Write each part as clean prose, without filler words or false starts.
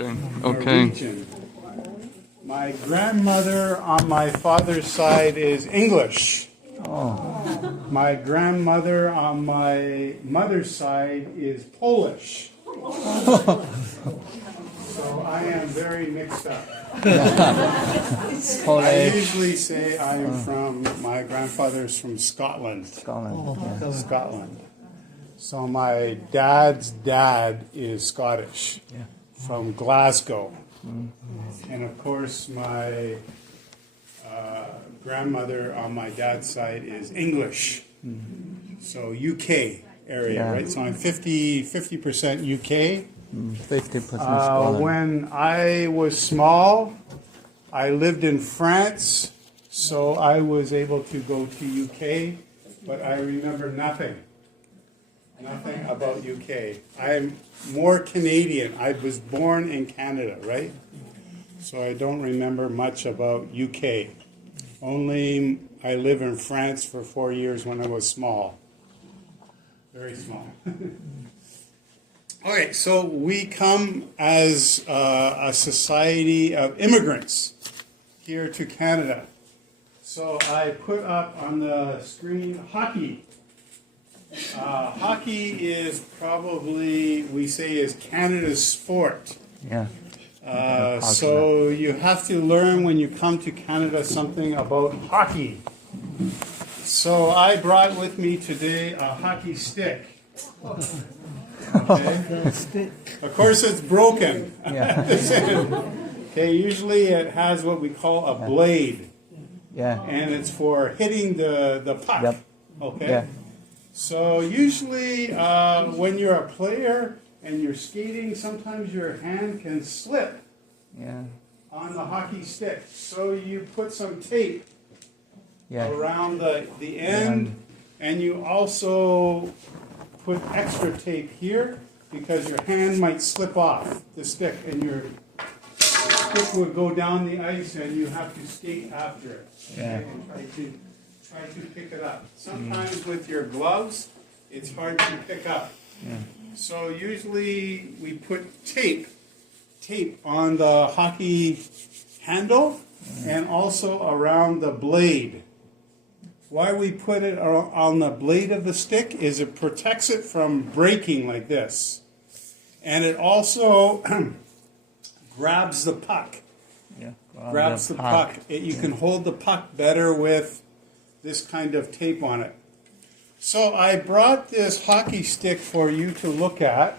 Okay. Norwegian. My grandmother on my father's side is English. My grandmother on my mother's side is Polish. So I am very mixed up. I usually say I am from, my grandfather's from Scotland. Scotland. So my dad's dad is Scottish, from Glasgow. And of course my grandmother on my dad's side is English. So UK area, right? So I'm 50% UK. 50% When I was small, I lived in France, so I was able to go to UK, but I remember nothing about UK. I'm more Canadian. I was born in Canada, right? So I don't remember much about UK. Only I lived in France for 4 years when I was small. Very small. Okay, so we come as a society of immigrants here to Canada. So I put up on the screen hockey. Hockey is probably, we say, is Canada's sport. So you have to learn when you come to Canada something about hockey. So I brought with me today a hockey stick. Okay. Of course, it's broken. Okay, usually it has what we call a blade. And it's for hitting the puck. Okay. So usually when you're a player and you're skating, sometimes your hand can slip on the hockey stick. So you put some tape around the end, and you also put extra tape here because your hand might slip off the stick and your stick would go down the ice and you have to skate after it. And try to pick it up. Sometimes with your gloves, it's hard to pick up. So usually we put tape on the hockey handle and also around the blade. Why we put it on the blade of the stick is it protects it from breaking like this. And it also grabs the puck. Grabs the puck. You can hold the puck better with this kind of tape on it. So I brought this hockey stick for you to look at.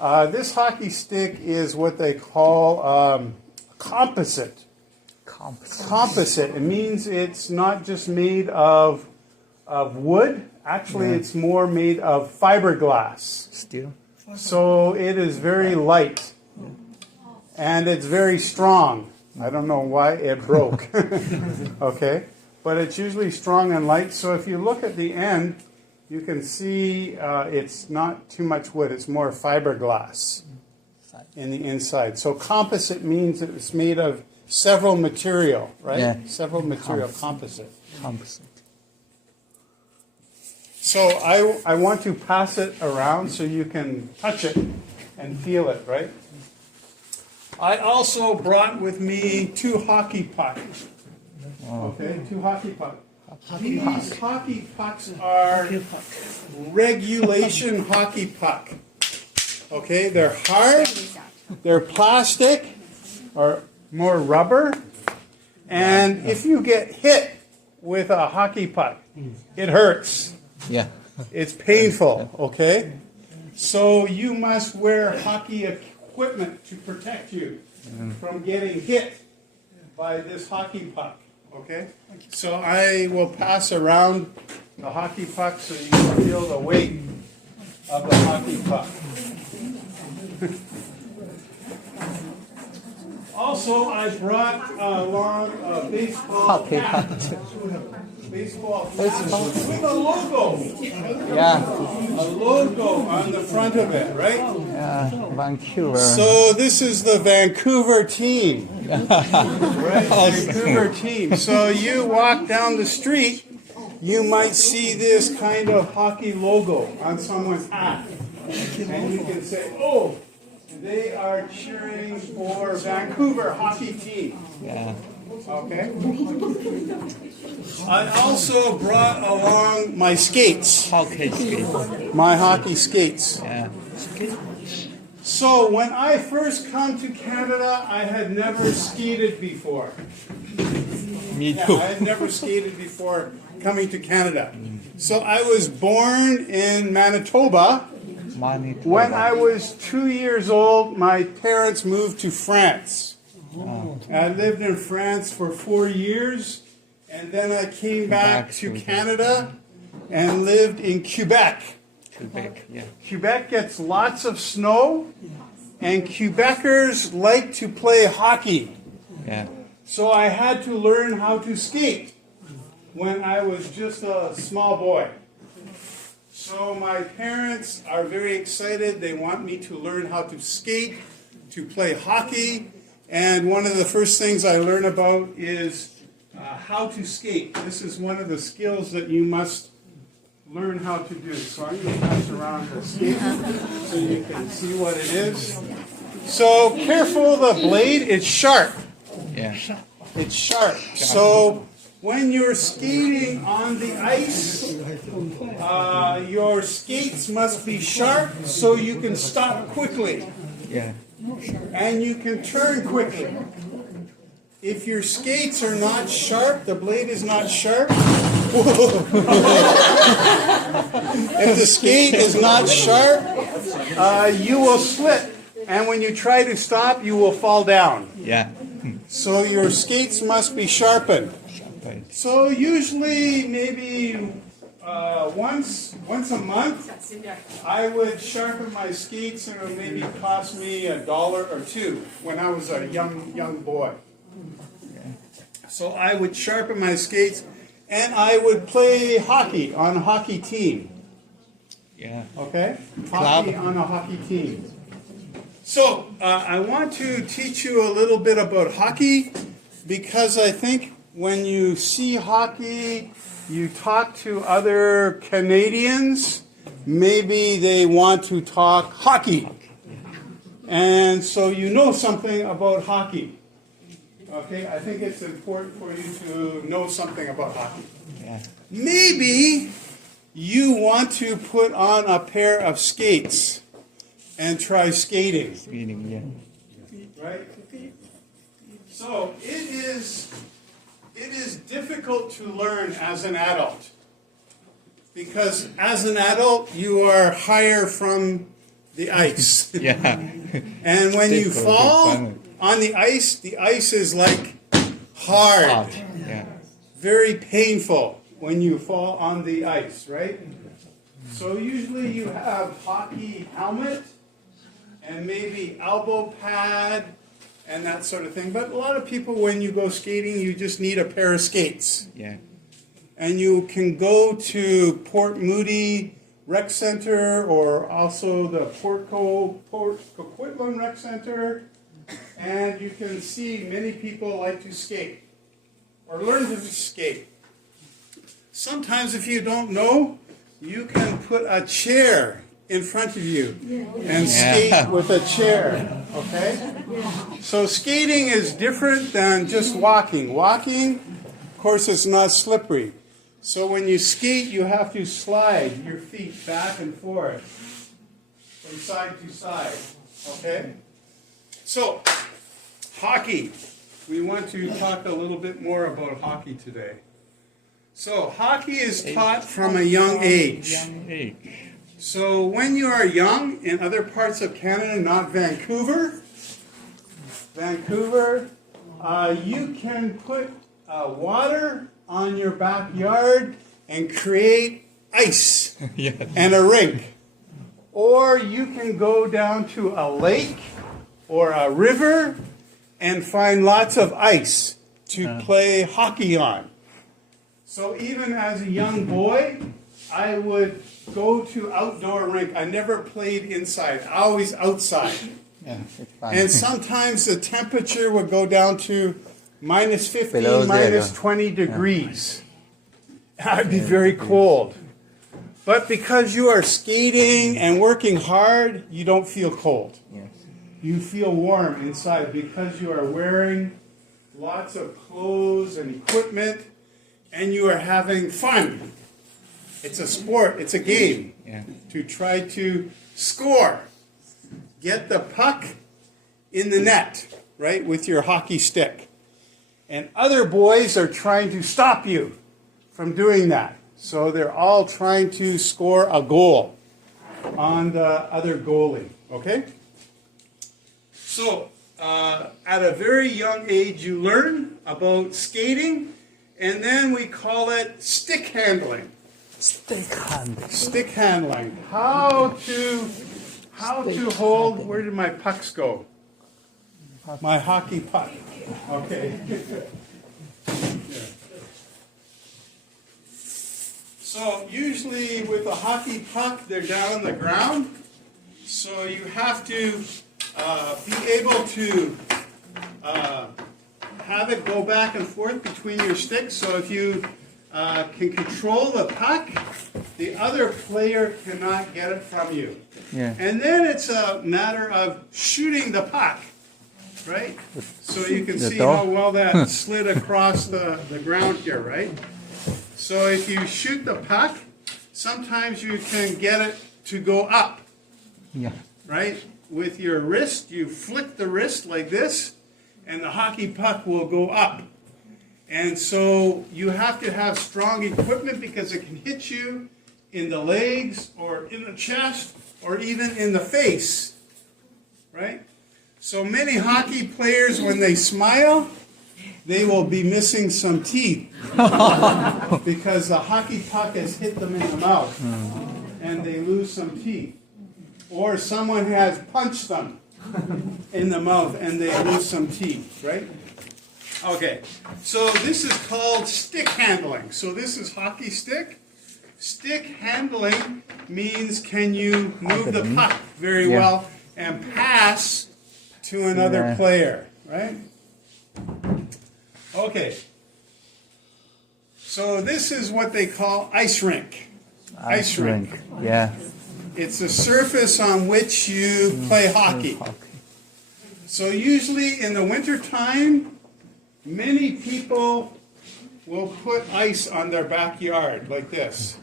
This hockey stick is what they call composite. Composite. It means it's not just made of wood. Actually, it's more made of fiberglass. Steel. So it is very light. And it's very strong. I don't know why it broke. Okay. But it's usually strong and light. So if you look at the end, you can see it's not too much wood. It's more fiberglass in the inside. So composite means that it's made of several material, right? Several material, composite. So I want to pass it around so you can touch it and feel it, right? I also brought with me 2 hockey pucks. Okay, 2 hockey pucks. These hockey pucks are regulation hockey puck. Okay, they're hard, they're plastic, or more rubber, and if you get hit with a hockey puck, it hurts. It's painful, okay? So you must wear hockey equipment to protect you from getting hit by this hockey puck. Okay, so I will pass around the hockey puck so you can feel the weight of the hockey puck. Also, I brought along a baseball cap. Baseball cap with a logo. A logo on the front of it, right? Vancouver. So this is the Vancouver team. Right? Vancouver team. So you walk down the street, you might see this kind of hockey logo on someone's hat. And you can say, oh, they are cheering for Vancouver hockey team. Yeah. Okay. I also brought along my skates. Hockey skate. My hockey skates. Yeah. So when I first come to Canada, I had never skated before. Me Yeah, too. I had never skated before coming to Canada. So I was born in Manitoba. Manitoba. When I was 2 years old, my parents moved to France. I lived in France for 4 years, and then I came back to Canada and lived in Quebec. Quebec, yeah. Quebec gets lots of snow, and Quebecers like to play hockey. Yeah. So I had to learn how to skate when I was just a small boy. So my parents are very excited. They want me to learn how to skate, to play hockey. And one of the first things I learn about is how to skate. This is one of the skills that you must learn how to do. So I'm going to pass around the skate so you can see what it is. So careful, the blade is sharp. Yeah. It's sharp. So when you're skating on the ice, your skates must be sharp so you can stop quickly. Yeah. And you can turn quickly. If your skates are not sharp, the blade is not sharp. If the skate is not sharp, you will slip. And when you try to stop, you will fall down. Yeah. So your skates must be sharpened. So usually maybe once a month, I would sharpen my skates, and it would maybe cost me $1 or $2 when I was a young boy. So I would sharpen my skates, and I would play hockey on a hockey team. Yeah. Okay? Hockey on a hockey team. So I want to teach you a little bit about hockey, because I think when you see hockey, you talk to other Canadians, maybe they want to talk hockey. And so you know something about hockey. Okay, I think it's important for you to know something about hockey. Yeah. Maybe you want to put on a pair of skates and try skating. Skating, yeah. Right? So it is difficult to learn as an adult, because as an adult you are higher from the ice. Yeah. And when you fall on the ice is like hard, Yeah. very painful when you fall on the ice, right? So usually you have hockey helmet and maybe elbow pad and that sort of thing. But a lot of people, when you go skating, you just need a pair of skates. Yeah. And you can go to Port Moody Rec Center, or also the Port Coquitlam Rec Center, and you can see many people like to skate or learn to skate. Sometimes if you don't know, you can put a chair in front of you and skate with a chair, okay? So skating is different than just walking. Walking, of course, it's not slippery. So when you skate, you have to slide your feet back and forth from side to side, okay? So, hockey. We want to talk a little bit more about hockey today. So, hockey is taught from a young age. Young age. So when you are young in other parts of Canada, not Vancouver, you can put water on your backyard and create ice and a rink. Or you can go down to a lake or a river and find lots of ice to play hockey on. So even as a young boy, I would go to outdoor rink. I never played inside, always outside. Yeah, it's fine. And sometimes the temperature would go down to minus 15, Below minus zero. 20 degrees. I'd be very cold. But because you are skating and working hard, you don't feel cold. Yes. you feel warm inside because you are wearing lots of clothes and equipment, and you are having fun. It's a sport, it's a game to try to score. Get the puck in the net, right, with your hockey stick. And other boys are trying to stop you from doing that. So they're all trying to score a goal on the other goalie, okay? So, at a very young age, you learn about skating, and then we call it stick handling. Stick handling. Stick handling. How to hold, where did my pucks go? My hockey puck. Okay. So usually with a hockey puck, they're down on the ground. So you have to be able to have it go back and forth between your sticks. So if you can control the puck, the other player cannot get it from you. Yeah. And then it's a matter of shooting the puck, right? So you can see how well that slid across the ground here, right? So if you shoot the puck, sometimes you can get it to go up, right? With your wrist, you flick the wrist like this, and the hockey puck will go up. And so you have to have strong equipment because it can hit you in the legs or in the chest or even in the face, right? So many hockey players, when they smile, they will be missing some teeth because the hockey puck has hit them in the mouth and they lose some teeth. Or someone has punched them in the mouth and they lose some teeth, right? Okay, so this is called stick handling. So this is hockey stick. Stick handling means can you move the puck very well and pass to another player, right? Okay, so this is what they call ice rink. Ice rink. Yeah. It's a surface on which you play hockey. So usually in the wintertime, many people will put ice on their backyard like this.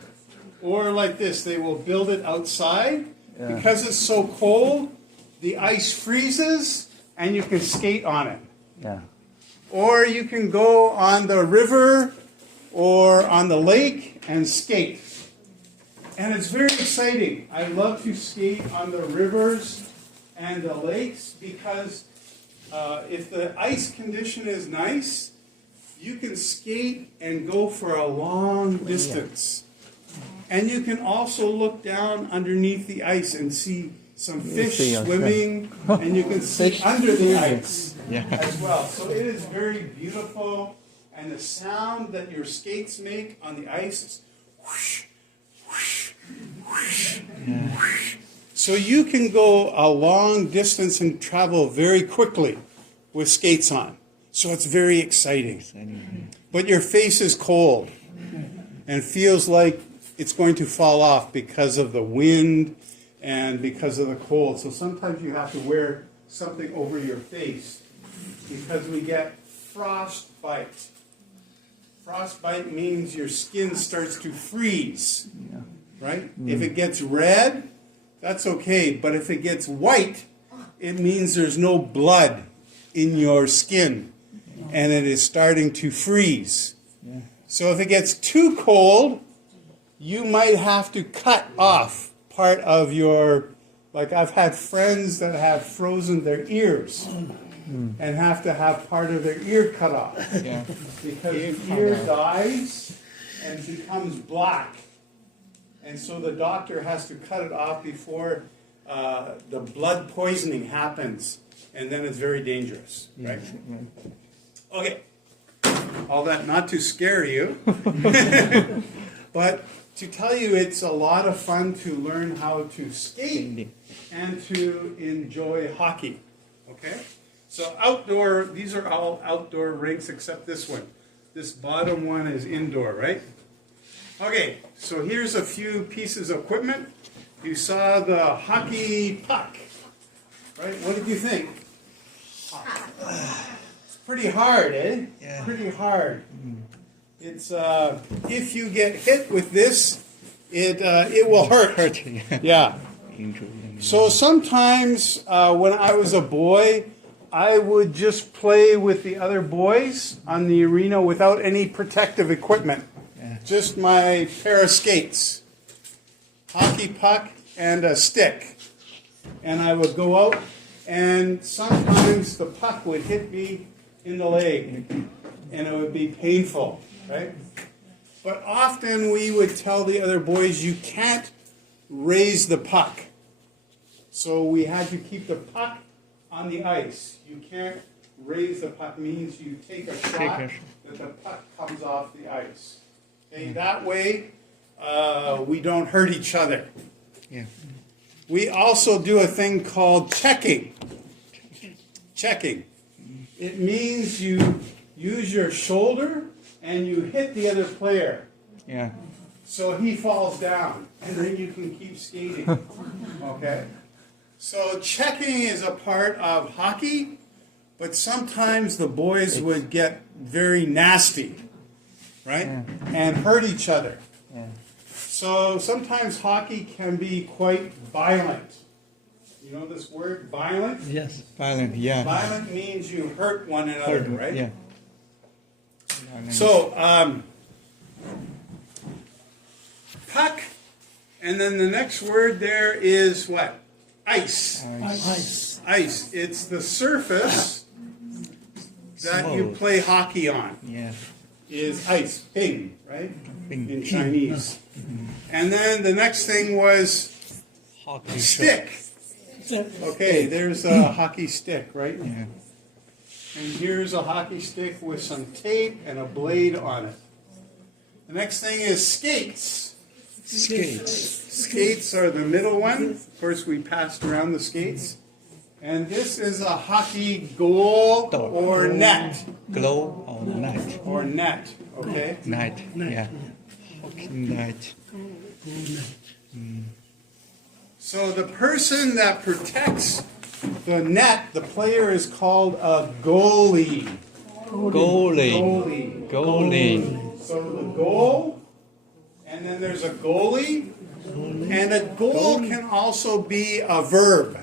Or like this, they will build it outside. Because it's so cold, the ice freezes and you can skate on it. Yeah. Or you can go on the river or on the lake and skate. And it's very exciting. I love to skate on the rivers and the lakes because if the ice condition is nice, you can skate and go for a long distance. And you can also look down underneath the ice and see some fish swimming, and you can see under the ice as well. So it is very beautiful, and the sound that your skates make on the ice is whoosh, whoosh, whoosh, whoosh. So you can go a long distance and travel very quickly with skates on. So it's very exciting. But your face is cold and feels like it's going to fall off because of the wind and because of the cold. So sometimes you have to wear something over your face because we get frostbite. Frostbite means your skin starts to freeze, right? If it gets red, that's okay. But if it gets white, it means there's no blood in your skin and it is starting to freeze. So if it gets too cold, you might have to cut off part of your, like I've had friends that have frozen their ears and have to have part of their ear cut off because the ear dies and becomes black. And so the doctor has to cut it off before the blood poisoning happens, and then it's very dangerous, right? Okay, all that not to scare you, but to tell you it's a lot of fun to learn how to skate and to enjoy hockey, okay? So outdoor, these are all outdoor rinks except this one. This bottom one is indoor, right? Okay, so here's a few pieces of equipment. You saw the hockey puck. Right? What did you think? It's pretty hard, eh? Yeah. Pretty hard. It's if you get hit with this, it will hurt. Yeah. So sometimes when I was a boy, I would just play with the other boys on the arena without any protective equipment. Yeah. Just my pair of skates, hockey puck, and a stick. And I would go out, and sometimes the puck would hit me in the leg, and it would be painful, right? But often we would tell the other boys, you can't raise the puck. So we had to keep the puck on the ice. You can't raise the puck means you take a shot that the puck comes off the ice. Okay, that way we don't hurt each other. Yeah. We also do a thing called checking. Checking. It means you use your shoulder and you hit the other player. Yeah. So he falls down, and then you can keep skating. Okay? So checking is a part of hockey, but sometimes the boys would get very nasty, right? Yeah. And hurt each other. Yeah. So sometimes hockey can be quite violent. You know this word, violent? Yes. Violent. Yeah. Violent means you hurt one another, right? Yeah. So, puck, and then the next word there is what? Ice. Ice. Ice. It's the surface that you play hockey on. Yeah. Is ice. Ping, right? Ping. In Chinese. And then the next thing was Hockey stick. Okay, there's a hockey stick, right? Yeah. And here's a hockey stick with some tape and a blade on it. The next thing is skates. Skates. Skates are the middle one. Of course, we passed around the skates. And this is a hockey goal or net. Glow or night. Or net, okay? Night. Yeah. Hockey night. So the person that protects the net, the player is called a goalie. Goalie. Goalie. So the goal, and then there's a goalie, and a goal can also be a verb.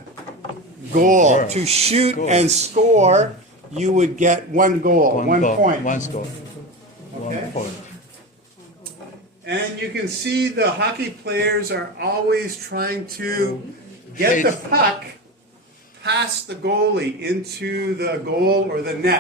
Goal. Verb. To shoot Goal. and score, you would get one goal, one goal, point. One score. Okay. 1 point. And you can see the hockey players are always trying to get the puck past the goalie into the goal or the net.